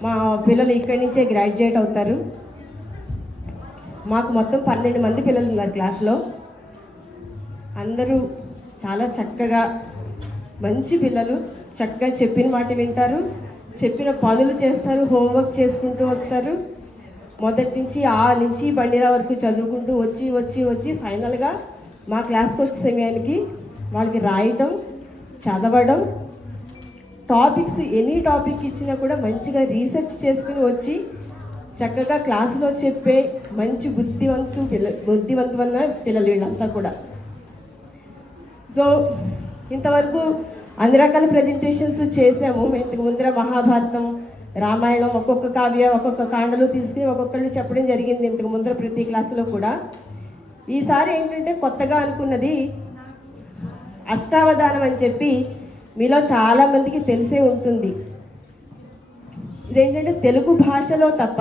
మా పిల్లలు ఇక్కడి నుంచే గ్రాడ్యుయేట్ అవుతారు. మాకు మొత్తం పన్నెండు మంది పిల్లలు ఉన్నారు క్లాస్లో అందరూ చాలా చక్కగా మంచి పిల్లలు చక్కగా చెప్పిన మాట వింటారు. చెప్పిన పనులు చేస్తారు హోంవర్క్ చేసుకుంటూ వస్తారు. మొదటి నుంచి ఆ నుంచి బండిరా వరకు చదువుకుంటూ వచ్చి వచ్చి వచ్చి ఫైనల్గా మా క్లాస్కి వచ్చే సమయానికి వాళ్ళకి రాయటం చదవడం టాపిక్స్ ఎనీ టాపిక్ ఇచ్చినా కూడా మంచిగా రీసెర్చ్ చేసుకుని వచ్చి చక్కగా క్లాసులో చెప్పే మంచి బుద్ధివంతు పిల్ల బుద్ధివంతమైన పిల్లలు వీళ్ళంతా కూడా. సో ఇంతవరకు అన్ని రకాల ప్రజెంటేషన్స్ చేసాము. ఇంతకు ముందర మహాభారతం రామాయణం ఒక్కొక్క కావ్య ఒక్కొక్క కాండలు తీసుకుని ఒక్కొక్కళ్ళు చెప్పడం జరిగింది ఇంతకు ముందర ప్రతి క్లాసులో కూడా. ఈసారి ఏంటంటే కొత్తగా అనుకున్నది అష్టావధానం అని చెప్పి మీలో చాలా మందికి తెలిసే ఉంటుంది. ఇదేంటంటే తెలుగు భాషలో తప్ప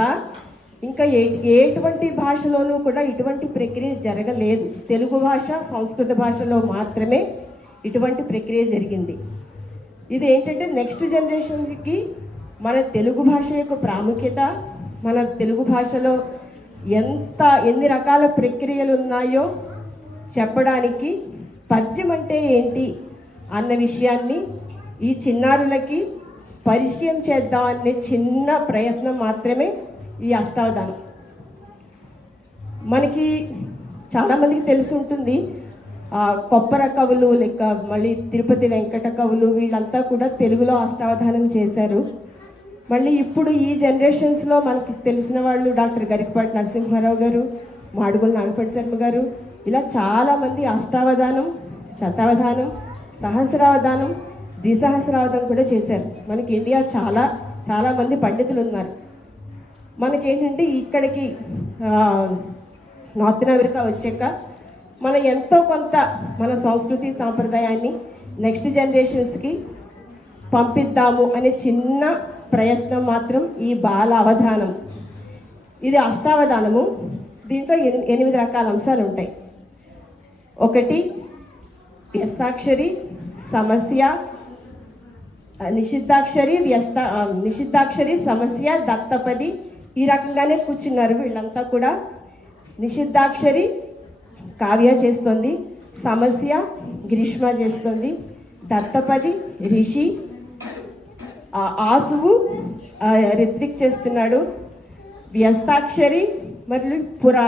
ఇంకా ఏ ఎటువంటి భాషలోనూ కూడా ఇటువంటి ప్రక్రియ జరగలేదు. తెలుగు భాష సంస్కృత భాషలో మాత్రమే ఇటువంటి ప్రక్రియ జరిగింది. ఇది ఏంటంటే నెక్స్ట్ జనరేషన్కి మన తెలుగు భాష యొక్క ప్రాముఖ్యత మన తెలుగు భాషలో ఎంత ఎన్ని రకాల ప్రక్రియలు ఉన్నాయో చెప్పడానికి పద్యం అంటే ఏంటి? అన్న విషయాన్ని ఈ చిన్నారులకి పరిచయం చేద్దాం అనే చిన్న ప్రయత్నం మాత్రమే ఈ అష్టావధానం. మనకి చాలామందికి తెలిసి ఉంటుంది కొప్పర కవులు లేక మళ్ళీ తిరుపతి వెంకట కవులు వీళ్ళంతా కూడా తెలుగులో అష్టావధానం చేశారు. మళ్ళీ ఇప్పుడు ఈ జనరేషన్స్లో మనకి తెలిసిన వాళ్ళు డాక్టర్ గరికపాటి నరసింహారావు గారు మాడుగుల నాగపటి శర్మ గారు ఇలా చాలామంది అష్టావధానం శతావధానం సహస్రావధానం ద్విసహస్రావధం కూడా చేశారు. మనకి ఇండియా చాలా చాలా మంది పండితులు ఉన్నారు. మనకేంటంటే ఇక్కడికి నార్త్ అమెరికా వచ్చాక మన ఎంతో కొంత మన సంస్కృతి సాంప్రదాయాన్ని నెక్స్ట్ జనరేషన్స్కి పంపిద్దాము అనే చిన్న ప్రయత్నం మాత్రం ఈ బాల అవధానం. ఇది అష్టావధానము. దీంట్లో ఎనిమిది రకాల అంశాలు ఉంటాయి. ఒకటి వ్యస్తాక్షరి సమస్య నిషిద్ధాక్షరి వ్యస్త నిషిద్ధాక్షరి సమస్య దత్తపది ఈ రకంగానే కూర్చున్నారు వీళ్ళంతా కూడా. నిషిద్ధాక్షరి కావ్య చేస్తుంది సమస్య గ్రీష్మ చేస్తుంది దత్తపది రిషి ఆసువు రిత్విక్ చేస్తున్నాడు. వ్యస్తాక్షరి మరియు పురా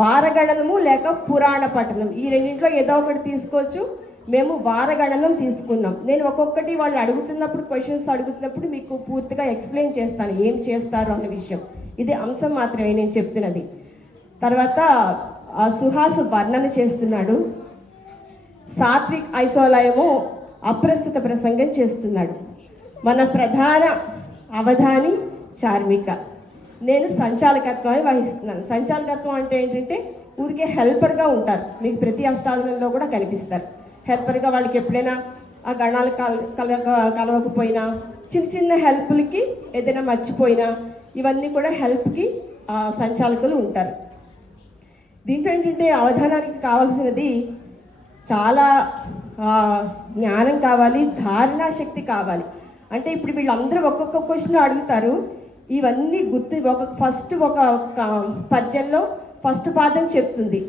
వారగణనము లేక పురాణ పఠనం ఈ రెండింటిలో ఏదో ఒకటి తీసుకోవచ్చు. మేము వారగణనం తీసుకున్నాం. నేను ఒక్కొక్కటి వాళ్ళు అడుగుతున్నప్పుడు క్వశ్చన్స్ అడుగుతున్నప్పుడు మీకు పూర్తిగా ఎక్స్ప్లెయిన్ చేస్తాను ఏం చేస్తారు అన్న విషయం. ఇది అంశం మాత్రమే నేను చెప్తున్నది. తర్వాత ఆ సుహాస్ వర్ణన చేస్తున్నాడు. సాత్విక్ ఐసోలయము అప్రస్తుత ప్రసంగం చేస్తున్నాడు. మన ప్రధాన అవధాని చార్మిక. నేను సంచాలకత్వాన్ని వహిస్తున్నాను. సంచాలకత్వం అంటే ఏంటంటే ఊరికే హెల్పర్గా ఉంటారు. మీకు ప్రతి అష్టావధానంలో కూడా కనిపిస్తారు. హెల్పర్గా వాళ్ళకి ఎప్పుడైనా ఆ గణాలు కల కల కలవకపోయినా చిన్న చిన్న హెల్ప్లకి ఏదైనా మర్చిపోయినా ఇవన్నీ కూడా హెల్ప్కి సంచాలకులు ఉంటారు. దీంట్లో ఏంటంటే అవధానానికి కావాల్సినది చాలా జ్ఞానం కావాలి ధారణా శక్తి కావాలి. అంటే ఇప్పుడు వీళ్ళందరూ ఒక్కొక్క క్వశ్చన్ అడుగుతారు. ఇవన్నీ గుర్తు ఒక ఫస్ట్ ఒక ఒక పద్యంలో ఫస్ట్ పాదం చెప్తుంది.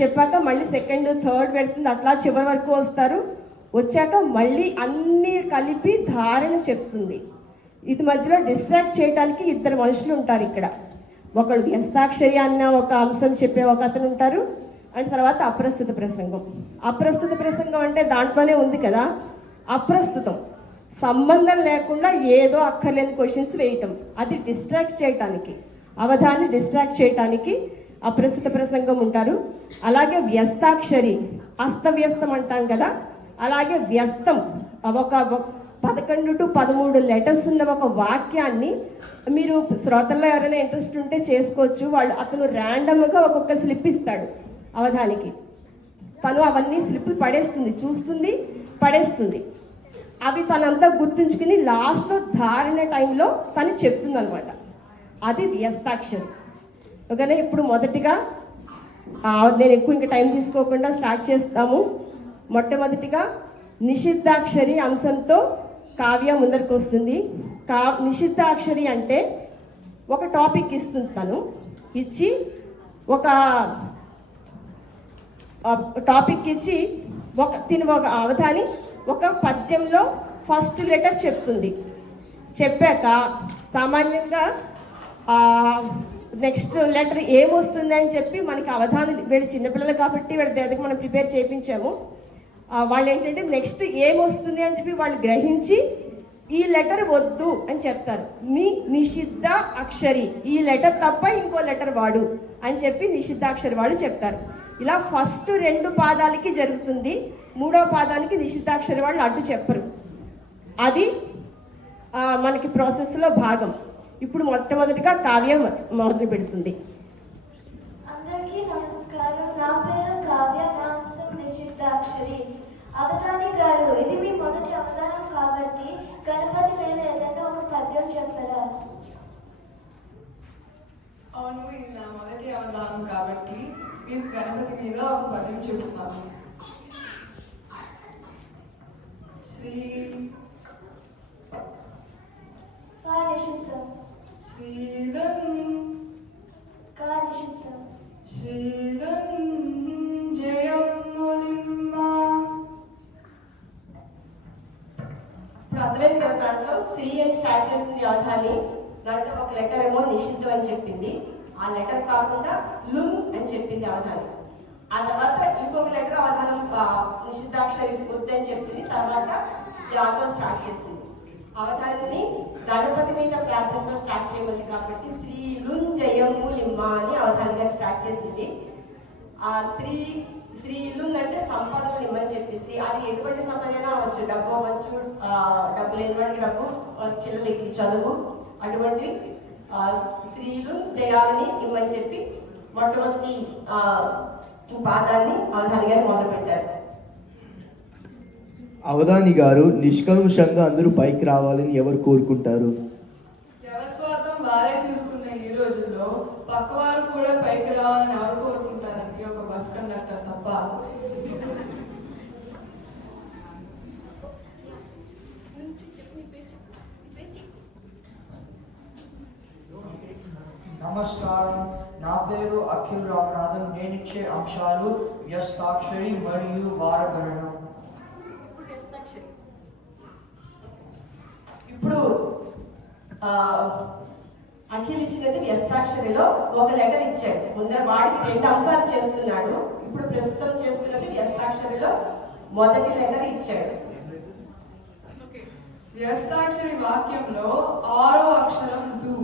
చెప్పాక మళ్ళీ సెకండ్ థర్డ్ వెళ్తుంది. అట్లా చివరి వరకు వస్తారు. వచ్చాక మళ్ళీ అన్నీ కలిపి ధారణ చెప్తుంది. ఇది మధ్యలో డిస్ట్రాక్ట్ చేయడానికి ఇద్దరు మనుషులు ఉంటారు ఇక్కడ. ఒకడు హస్తాక్షరి అన్న ఒక అంశం చెప్పే ఒక అతను ఉంటారు. అండ్ తర్వాత అప్రస్తుత ప్రసంగం. అప్రస్తుత ప్రసంగం అంటే దాంట్లోనే ఉంది కదా. అప్రస్తుతం. సంబంధం లేకుండా ఏదో అక్కర్లేని క్వశ్చన్స్ వేయటం. అది డిస్ట్రాక్ట్ చేయటానికి. అవధాన్ని డిస్ట్రాక్ట్ చేయటానికి అప్రస్తుత ప్రసంగం ఉంటారు. అలాగే వ్యస్తాక్షరి అస్తవ్యస్తం అంటాం కదా. అలాగే వ్యస్తం ఒక పదకొండు టు పదమూడు లెటర్స్ ఉన్న ఒక వాక్యాన్ని మీరు శ్రోతల్లో ఎవరైనా ఇంట్రెస్ట్ ఉంటే చేసుకోవచ్చు. వాళ్ళు అతను ర్యాండమ్గా ఒక్కొక్క స్లిప్ ఇస్తాడు అవధానికి. తను అవన్నీ స్లిప్పులు పడేస్తుంది చూస్తుంది పడేస్తుంది. అవి తనంతా గుర్తుంచుకుని లాస్ట్లో దారిన టైంలో తను చెప్తుంది అనమాట అది వ్యస్తాక్షరం. ఓకేనా ఇప్పుడు మొదటిగా నేను ఎక్కువ ఇంకా టైం తీసుకోకుండా స్టార్ట్ చేస్తాము. మొట్టమొదటిగా నిషిద్ధాక్షరి అంశంతో కావ్య ముందరికి వస్తుంది. కా నిషిద్ధాక్షరి అంటే ఒక టాపిక్ ఇస్తుంది తను. ఇచ్చి ఒక టాపిక్ ఇచ్చి ఒక తిని ఒక అవధాని ఒక పద్యంలో ఫస్ట్ లెటర్ చెప్తుంది. చెప్పాక సామాన్యంగా నెక్స్ట్ లెటర్ ఏమొస్తుంది అని చెప్పి మనకి అవధానం వీళ్ళు చిన్నపిల్లలు కాబట్టి వీళ్ళ దగ్గరికి మనం ప్రిపేర్ చేయించాము. వాళ్ళు ఏంటంటే నెక్స్ట్ ఏమొస్తుంది అని చెప్పి వాళ్ళు గ్రహించి ఈ లెటర్ వద్దు అని చెప్తారు. నీ నిషిద్ధ అక్షరి ఈ లెటర్ తప్ప ఇంకో లెటర్ వాడు అని చెప్పి నిషిద్ధాక్షరి వాళ్ళు చెప్తారు. ఇలా ఫస్ట్ రెండు పాదాలకి జరుగుతుంది మూడో పాదానికి నిషిద్ధాక్షరి వాళ్ళు అడ్డు చెప్పరు. అది మనకి ప్రాసెస్లో భాగం. ఇప్పుడు మొట్టమొదటిగా కావ్యం మొదలు పెడుతుంది. అందరికీ నమస్కారం. నా పేరు కావ్య నా అంశం నిషిద్ధాక్షరి అవధాని గారు ఇది మీ మొదటి అవధానం కాబట్టి గణపతి మీద ఏదైనా ఒక పద్యం చెప్పరా? అవును ఇది నా మొదటి అవధానం కాబట్టి మీకు గణపతి మీద ఒక పద్యం శ్రీ ఆ లెటర్ కాకుండా లుంగ్ అని చెప్పింది అవధానం ఆ తర్వాత ఇంకొక లెటర్ అవధానం ఆ, నిషిద్ధాక్షరి వద్దు అని చెప్పింది. తర్వాత జాతో స్టార్ట్ చేసింది. అవతారిని గణపతి మీద ప్రార్థనతో స్టార్ట్ చేయమంది కాబట్టి శ్రీ లున్ జయము లిమ్మ అని అవతారిగా స్టార్ట్ చేసింది. ఆ స్త్రీ స్త్రీలు అంటే సంపదలు ఇవ్వని చెప్పేసి అది ఎటువంటి సంపద అయినా అవ్వచ్చు. డబ్బు అవ్వచ్చు డబ్బులు డబ్బు డబ్బు పిల్లలకి చదువు అటువంటి స్త్రీలు జయాలని ఇవ్వని చెప్పి మొట్టమొదటి ఆ, పాదాన్ని అవధాని గారు మొదలు పెట్టారు అవధాని గారు నిష్కల్మషంగా అందరూ పైకి రావాలని ఎవరు కోరుకుంటారు? వ్యవస్వాతం వారే చూసుకున్న ఈ రోజుల్లో పక్కవారు కూడా పైకి రావాలని ఎవరు కోరుకుంటారండి ఒక బస్ కండక్టర్ తప్ప నమస్కారం. నా పేరు అఖిల్ రామనాథన్ నేనిచ్చే అంశాలు వ్యస్తాక్షరి మరియు వారగణనం. ఇప్పుడు ఆ, అఖిల్ ఇచ్చినది వ్యస్తాక్షరిలో ఒక లెటర్ ఇచ్చాడు. ముందర వాడికి రెండు అంశాలు చేస్తున్నాడు. ఇప్పుడు ప్రస్తుతం చేస్తున్నది వ్యస్తాక్షరిలో మొదటి లెటర్ ఇచ్చాడు. వ్యస్తాక్షరి వాక్యంలో ఆరో అక్షరం దు.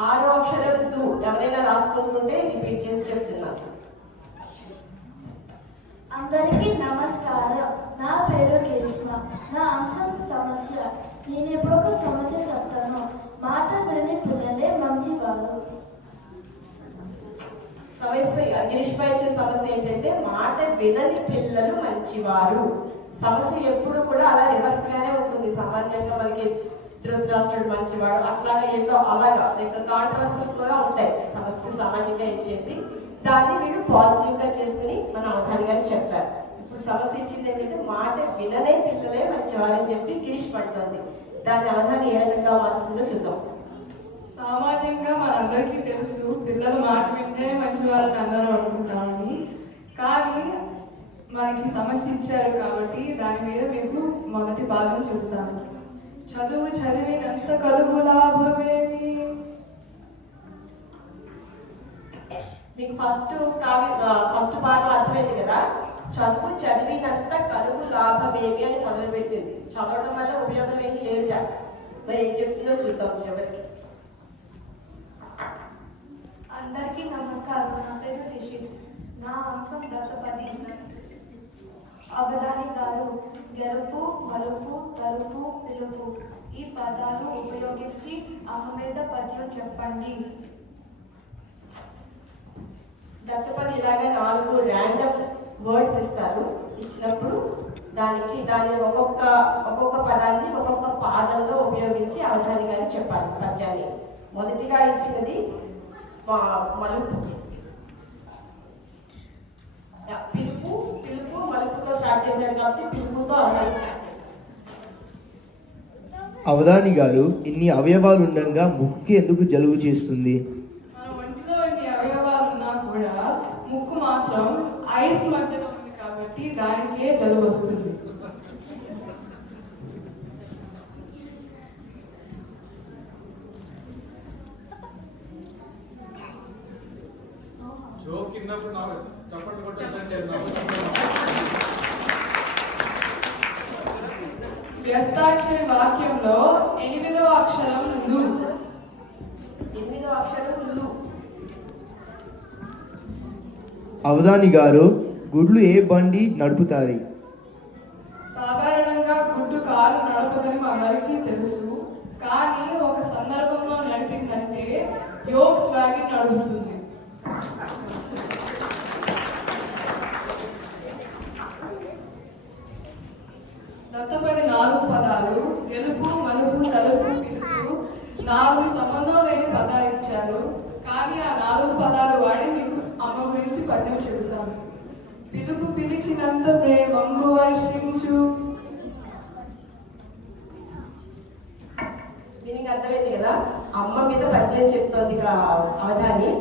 ఆరో అక్షరం దు ఎవరైనా రాసుకుంటుంటే రిపీట్ చేసి చెప్తున్నాను. అందరికీ నమస్కారం. నా పేరు కృష్ణ నా అంశం సమస్య. నేను ఎప్పుడు ఒక సమస్య చెప్తాను. మాట విని పిల్లలే మంచివారు. సమస్య గిరీష్ పై ఇచ్చిన సమస్య ఏంటంటే మాట వినని పిల్లలు మంచివారు. సమస్య ఎప్పుడు కూడా అలా రివర్స్ గానే ఉంటుంది. సామాన్యంగా మనకి ధృతరాష్ట్రుడు మంచివాడు. అట్లాగా ఎన్నో అలాగా లైక్ కాంట్రాస్ట్లు కూడా ఉంటాయి. సమస్య సామాన్యంగా ఇచ్చేసి దాన్ని వీళ్ళు పాజిటివ్గా చేసుకుని మన అవధాని గారు చెప్పారు. ఇప్పుడు సమస్య ఇచ్చింది ఏంటంటే మాట వినలే పిల్లలే మంచివారని చెప్పి గిరీష్ పడుతుంది. దాని అవధాని ఏ రకంగా మార్చుందో చూద్దాం. సామాన్యంగా మనందరికీ తెలుసు పిల్లలు మాట వింటే మంచివారని అందరూ అనుకుంటామని కానీ మనకి సమస్య ఇచ్చారు కాబట్టి దాని మీద మీకు మొదటి భాగం చెబుతాను చదువు చదివినంత కలుగు లాభమేమి? మీకు ఫస్ట్ కావ్య ఫస్ట్ భాగం అర్థమైంది కదా? చదువు చదివినంత కలుగు లాభం ఏమి అని మొదలుపెట్టింది. చదవడం వల్ల ఉపయోగం ఏమి లేదు జా. మరి ఏం చెప్తుందో చూద్దాం చివరికి. అందరికీ నమస్కారం. నా పేరు రిషి. నా అంశం దత్తపది అవధానికాలు గెలుపు మలుపు తలుపు పిలుపు. ఈ పదాలు ఉపయోగించి అహమేద పద్యం చెప్పండి. దత్తపది ఇలాగే నాలుగు ర్యాండమ్ వర్డ్స్ ఇస్తారు. ఇచ్చినప్పుడు దానికి దాని ఒక్కొక్క ఒక్కొక్క పదాన్ని ఒక్కొక్క పాదంలో ఉపయోగించి అవధాని గారు చెప్పాలి పద్యాన్ని. మొదటిగా ఇచ్చినది మా- మలుపు యా, పిలుపు పిలుపు మలుపుతో స్టార్ట్ చేశాడు కాబట్టి పిలుపుతో అవధాని గారు ఇన్ని అవయవాలు ఉండగా ముక్కుకి ఎందుకు జలుబు చేస్తుంది? మన ఒంటిలో ఎన్ని అవయవాలు ఉన్నా కూడా ముక్కు మాత్రం ఐస్ మధ్యలో ఉంది కాబట్టి దానికే జలుబు వస్తుంది. జోక్ ఇన్నప్పుడు నవ్వు చప్పట్లు కొట్టాలంటే వ్యస్తాక్షరి వాక్యంలో ఎనిమిదవ అక్షరం లు. ఎనిమిదో అక్షరం లు. అవధాని గారు గుడ్లు ఏ బండి నడుపుతారు సాధారణంగా గుడ్డు కారు నడపదని మనందరికీ తెలుసు కానీ ఒక సందర్భంలో నడిపిందంటే యోగ్స్ వ్యాగన్ నడుపుతుంది దత్తపది నాలుగు పదాలు తెలుపు మలుపు తలుపు పిలుపు నాలుగు సంబంధం లేని పదాలు ఇచ్చారు. కానీ ఆ నాలుగు పదాలు వాడి మీకు అమ్మ గురించి పద్యం చెబుతాను. పిలుపు పిలిచినంత ప్రేమంబు వర్షించు. దీనికి అర్థమైంది కదా? అమ్మ మీద పద్యం చెప్తోంది అవధాని.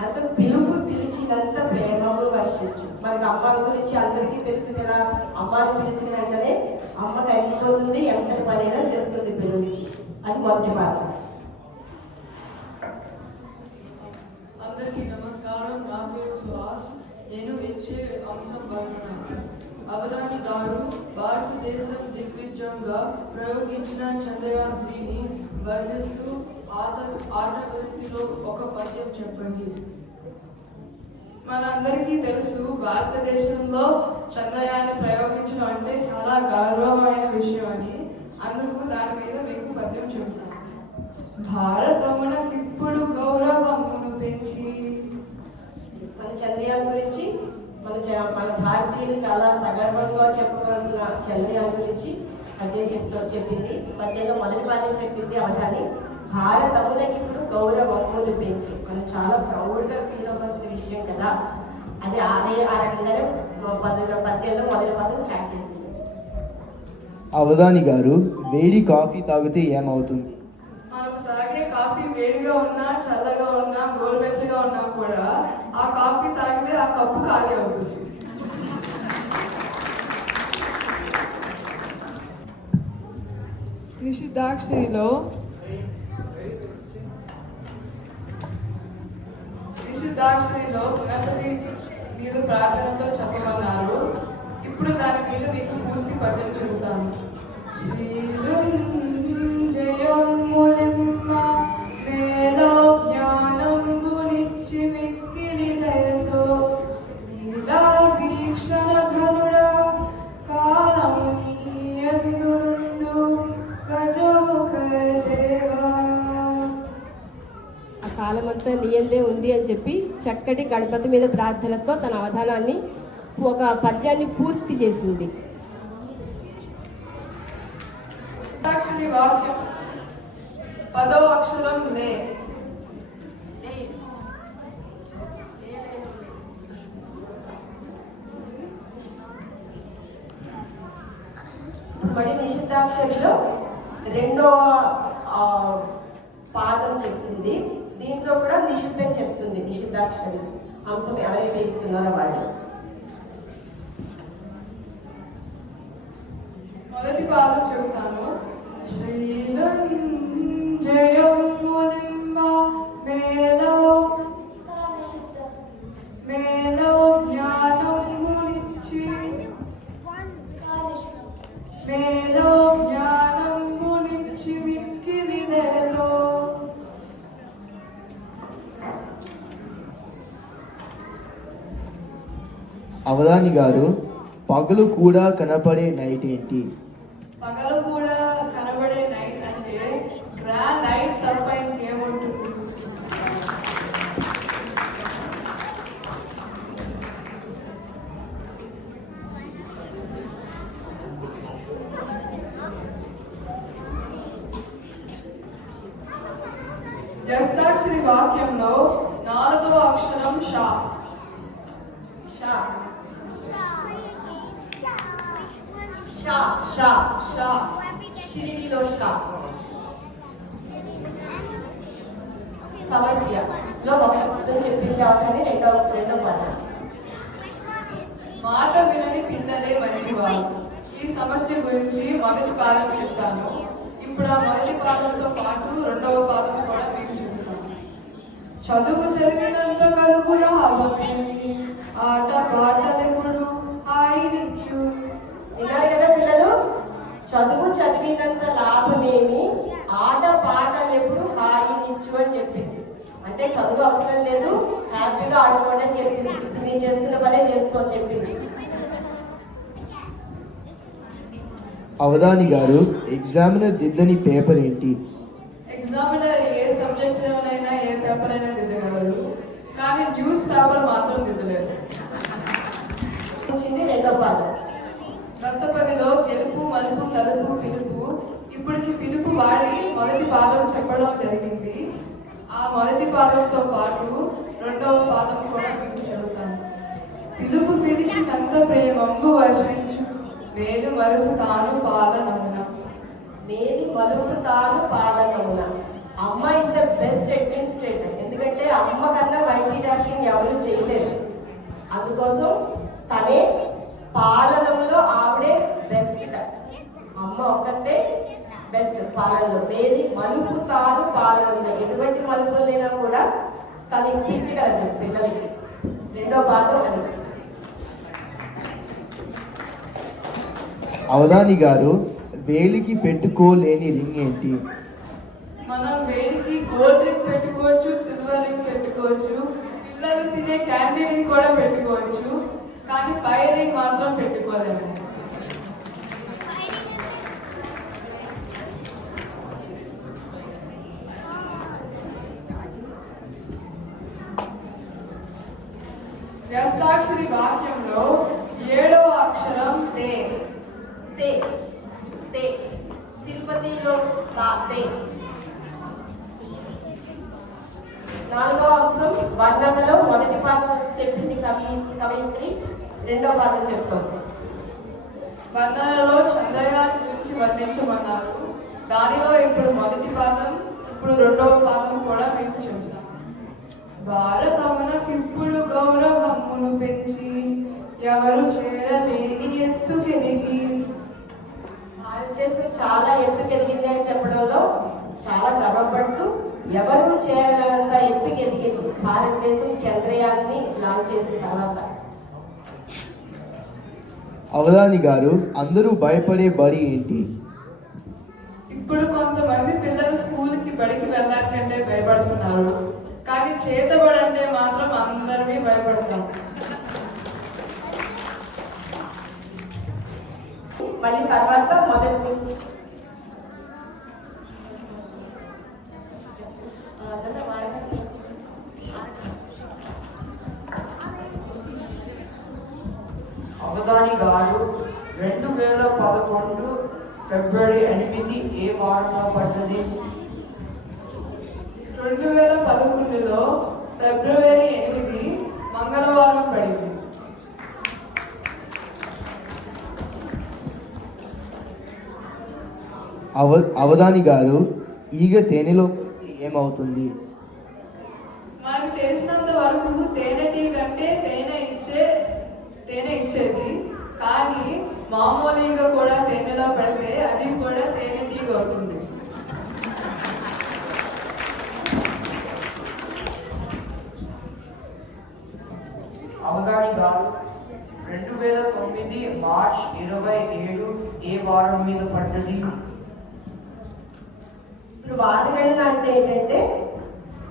అంత పిలుపు పిలిచినంత ప్రేమను వర్షించు. మనకి అమ్మ గురించి అందరికీ తెలుసు కదా. అమ్మని పిలిచిన వెంటనే అమ్మ కరిగిపోతుంది ఎంతటి పనైనా చేస్తుంది పిల్లలకి. అది మొదటి భాగం అందరికీ నమస్కారం. నా పేరు సుహాస్. నేను ఇచ్చే అంశం వర్ణన అవధాని గారు భారతదేశం దిగ్విజయంగా ప్రయోగించిన చంద్రయాన్ త్రీని వర్ణిస్తూ ఆట ఆట ఒక పద్యం చెప్పండి. మనందరికీ తెలుసు భారతదేశంలో చంద్రయాన్ని ప్రయోగించడం అంటే చాలా గౌరవమైన విషయం అని. అందుకు దాని మీద మీకు పద్యం చెప్తాను భారతమునకిప్పుడు గౌరవము గురించి మన చంద్రయాన్ గురించి మన చ- మన భారతీయులు చాలా సగర్వంగా చెప్పవలసిన చంద్రయాన్ గురించి పద్యం చెప్తూ చెప్పింది. పద్యంలో మొదటి పాఠం చెప్పింది అవధాని భారతమునకి ఇప్పుడు గౌరవములు పెంచు మనం చాలా ప్రౌడ్గా ఫీల్ అవ్వాల్సిన విషయం కదా. అది అదే ఆ రకంగానే పద్యంలో పద్యంలో మొదటి పాఠం స్టార్ట్ చేసింది. అవధాని గారు వేడి కాఫీ తాగితే ఏమవుతుంది? తాగే కాఫీ వేడిగా ఉన్నా చల్లగా ఉన్నా గోరువెచ్చగా ఉన్నా కూడా ఆ కాఫీ తాగితే ఆ కప్పు ఖాళీ అవుతుంది. నిషిద్ధాక్షరిలో నిషిద్ధాక్షరిలో గణపతి మీద ప్రార్థనతో చెప్పమన్నారు. ఇప్పుడు దాని మీద మీకు పూర్తి పద్యం చెబుతాను. శ్రీరుంజయములింబ చక్కటి గణపతి మీద ప్రార్థనతో తన అవధానాన్ని ఒక పద్యాన్ని పూర్తి చేసింది. పదవ అక్షరం లే మరి నిషిద్ధాక్షరిలో రెండో ఆ, పాదం చెప్తుంది దీంట్లో కూడా నిషిద్ధం చెప్తుంది నిషిద్ధాక్షరి. అంశం ఎవరైతే ఇస్తున్నారో వాళ్ళు. ప్రధాని గారు పగలు కూడా కనపడే నైట్ ఏంటి పగలు కూడా కనబడే నైట్ అంటే గ్రాండ్ నైట్ తప్ప ఇంకేముంటుంది జస్తాక్షరి వాక్యంలో నాలుగవ అక్షరం షా షా షా షా షా షా షిరిడిలో షా సమస్యలో ఒక పదం చెప్పింది అవగానే రెండో రెండో పదం మాట వినని పిల్లలే మంచివారు ఈ సమస్య గురించి మొదటి పాదం చెప్తాను. ఇప్పుడు ఆ మొదటి పాదంతో పాటు రెండవ పాదం కూడా మీకు చెప్తాను. చదువు చదివినంత కలుగు అవ్వమేమి ఆట పాటలెప్పుడు హాయినిచ్చు విన్నారు కదా పిల్లలు? చదువు చదివినంత లాభమేమి? ఆట పాటలు ఎప్పుడు హాయినిచ్చు అని చెప్పింది. అంటే చదువు అవసరం లేదు హ్యాపీగా ఆడుకోవడం చెప్పింది. నేను చేస్తున్న పనే చేసుకోవచ్చు చెప్పింది. అవధాని గారు ఎగ్జామినర్ దిద్దని పేపర్ ఏంటి? ఎగ్జామినర్ ఏ సబ్జెక్ట్ లోనైనా ఏ పేపర్ అయినా దిద్దగలరు. కానీ న్యూస్ పేపర్ మాత్రం దిద్దలేరు వచ్చింది రెండో పాదం. రక్తపదిలో గెలుపు మలుపు తలుపు పిలుపు ఇప్పటికి పిలుపు వాడి మొదటి పాదం చెప్పడం జరిగింది. ఆ మొదటి పాదంతో పాటు రెండవ పాదం కూడా మీకు చెబుతాను. పిలుపు పిలిచి సంత ప్రేమంబు వర్షించు వేలు మరుపు తాను పాలనమున నమున నేది మలుపు తాను పాలనమున అమ్మ ఇస్ ద బెస్ట్ అడ్మినిస్ట్రేటర్ ఎందుకంటే అమ్మ కన్నా మల్టీటాస్కింగ్ ఎవరు చేయలేరు. అందుకోసం తనే పాలనంలో ఆవిడే బెస్ట్ అమ్మ ఒక్కతే బెస్ట్ పాలనలో. మేది మలుపు తాను పాలన ఎటువంటి మలుపులైనా కూడా తను ఇప్పించగలదు పిల్లలకి. రెండో పాత్ర అది. అవధాని గారు వేలికి పెట్టుకోలేని రింగ్ ఏంటి? మనం వేలికి గోల్డ్ రింగ్ పెట్టుకోవచ్చు సిల్వర్ రింగ్ పెట్టుకోవచ్చు పిల్లలు తినే క్యాండీ రింగ్ కూడా పెట్టుకోవచ్చు కానీ ఫైర్ రింగ్ మాత్రం పెట్టుకోలేము. తే తే తిరుపతిలో తాతే నాలుగవ అంశం వర్ణనలో మొదటి పాత్ర చెప్పింది కవి కవయిత్రి. రెండవ పాత్ర చెప్తోంది వర్ణనలో చంద్రయాన్ గురించి వర్ణించమన్నారు. దానిలో ఇప్పుడు మొదటి పాదం ఇప్పుడు రెండవ పాదం కూడా మేము చెబుతాం భారతమునకిప్పుడు గౌరవమును పెంచి ఎవరు చేరలేని భారతదేశం చాలా ఎత్తుకెదిగింది అని చెప్పడంలో చాలా గర్వపడుతూ ఎవరు చేరనంత ఎత్తుకెదిగింది భారతదేశం చంద్రయాన్ని లాంచ్ చేసిన తర్వాత. అవధాని గారు అందరూ భయపడే బడి ఏంటి? ఇప్పుడు కొంతమంది పిల్లలు స్కూల్కి బడికి వెళ్ళాలంటే భయపడుతున్నారు. కానీ చేతబడి అంటే మాత్రం అందరినీ భయపడతాం. మళ్ళీ తర్వాత మొదటి. అవధాని గారు రెండు వేల పదకొండు ఫిబ్రవరి ఎనిమిది ఏ వారంలో పడ్డది రెండు వేల పదకొండులో ఫిబ్రవరి ఎనిమిది మంగళవారం అవ అవధాని గారు ఈగ తేనెలో ఏమవుతుంది? మనకు తెలిసినంత వరకు తేనెటీగ అంటే తేనె ఇచ్చే తేనె ఇచ్చేది. కానీ మామూలుగా కూడా తేనెలో పడితే అది కూడా తేనెటీగ అవుతుంది. అవధాని గారు రెండు వేల తొమ్మిది మార్చ్ ఇరవై ఏడు ఏ వారం మీద పడ్డది? ఇప్పుడు వాదగణన అంటే ఏంటంటే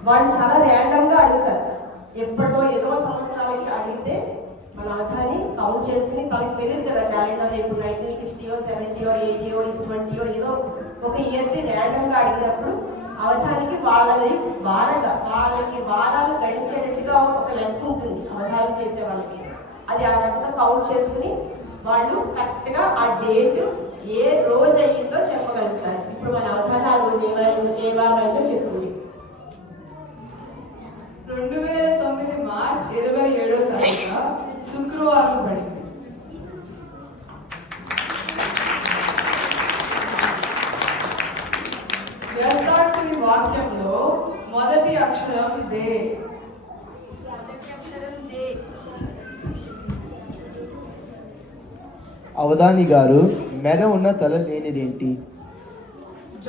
వాళ్ళు చాలా ర్యాండమ్గా అడుగుతారు. ఎప్పటికో ఎన్నో సంవత్సరాలకి అడిగితే మన అవధాని కౌంట్ చేసుకుని తనకు తెలియదు కదా క్యాలెండర్ ఇప్పుడు నైన్టీన్ సిక్స్టీయో సెవెంటీయో ఎయిటీయో ట్వంటీయో ఏదో ఒక ఇయర్ది ర్యాండమ్గా అడిగినప్పుడు అవధానికి వాళ్ళది వారగా వాళ్ళకి వారాలు గడిచేటట్టుగా ఒక లెక్క ఉంటుంది అవధానం చేసే వాళ్ళకి. అది ఆ రకంగా కౌంట్ చేసుకుని వాళ్ళు కరెక్ట్గా ఆ డేట్ ఏ రోజు అయ్యిందో చెప్పగలుగుతారు. ఇప్పుడు మన అవధాన ఆ రోజు ఏ వారం ఏ వారం అయిందో చెప్తుంది రెండు వేల తొమ్మిది మార్చ్ ఇరవై ఏడో తారీఖు శుక్రవారం పడింది. వ్యస్తాక్షరి వాక్యంలో మొదటి అక్షరం అక్షరం దే. అవధాని గారు మెడ ఉన్న తల లేనిదేంటి?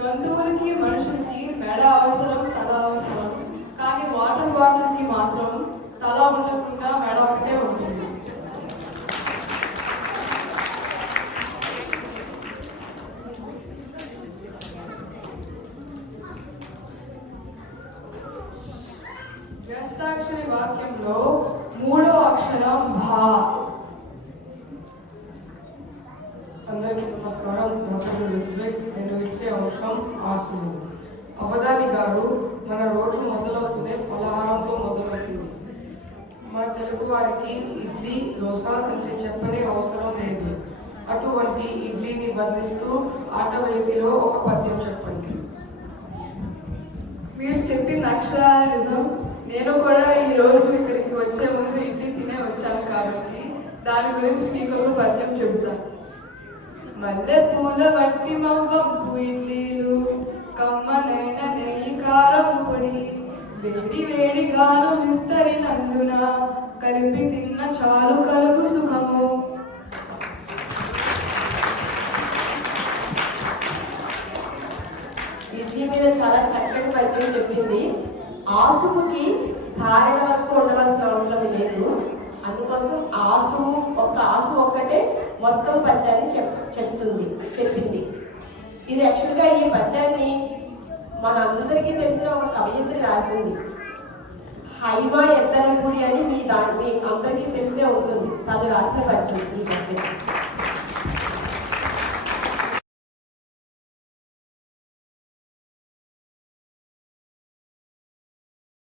జంతువులకి మనుషులకి మెడ అవసరం తల అవసరం. కానీ వాటర్ బాటిల్కి మాత్రం తల ఉండకుండా మెడ ఒకటే ఉంటుంది. వ్యస్తాక్షరి వాక్యంలో మూడో అక్షరం భా. అందరికీ నమస్కారం నా పేరు నేను ఇచ్చే అంశం ఆశలు. అవధాని గారు మన రోజు మొదలవుతూనే ఫలహారంతో మొదలవుతుంది. మన తెలుగు వారికి ఇడ్లీ దోశ అంటే చెప్పనే అవసరం లేదు. అటువంటి ఇడ్లీని బంధిస్తూ ఆటవెలితిలో ఒక పద్యం చెప్పండి. మీరు చెప్పింది అక్షరాల నిజం నేను కూడా ఈ రోజు ఇక్కడికి వచ్చే ముందు ఇడ్లీ తినే వచ్చాను కాబట్టి దాని గురించి మీకు ఒక పద్యం చెబుతాను. మల్లె పూల వట్టి మవ్వంపు ఇడ్లీలు కమ్మనైన నెయ్యి కారం పొడి వేడి వేడి గాను విస్తరినందున కలిపి తిన్న చాలు కలుగు సుఖము. ఇది మీద చాలా చక్కటి పద్యం చెప్పింది. ఆసుముకి ధారణ వరకు ఉండవలసిన అవసరం లేదు. అందుకోసం ఆసుము ఒక ఆసు ఒక్కటే మొత్తం పద్యాన్ని చెప్ చెప్తుంది చెప్పింది. ఇది యాక్చువల్గా ఈ పద్యాన్ని మనందరికీ తెలిసిన ఒక కవయిత్రి రాసింది. హైవా ఎత్తరపూడి అని మీ దాని మీ అందరికీ తెలిసే ఉంటుంది. తను రాసిన పద్యం ఈ పద్యం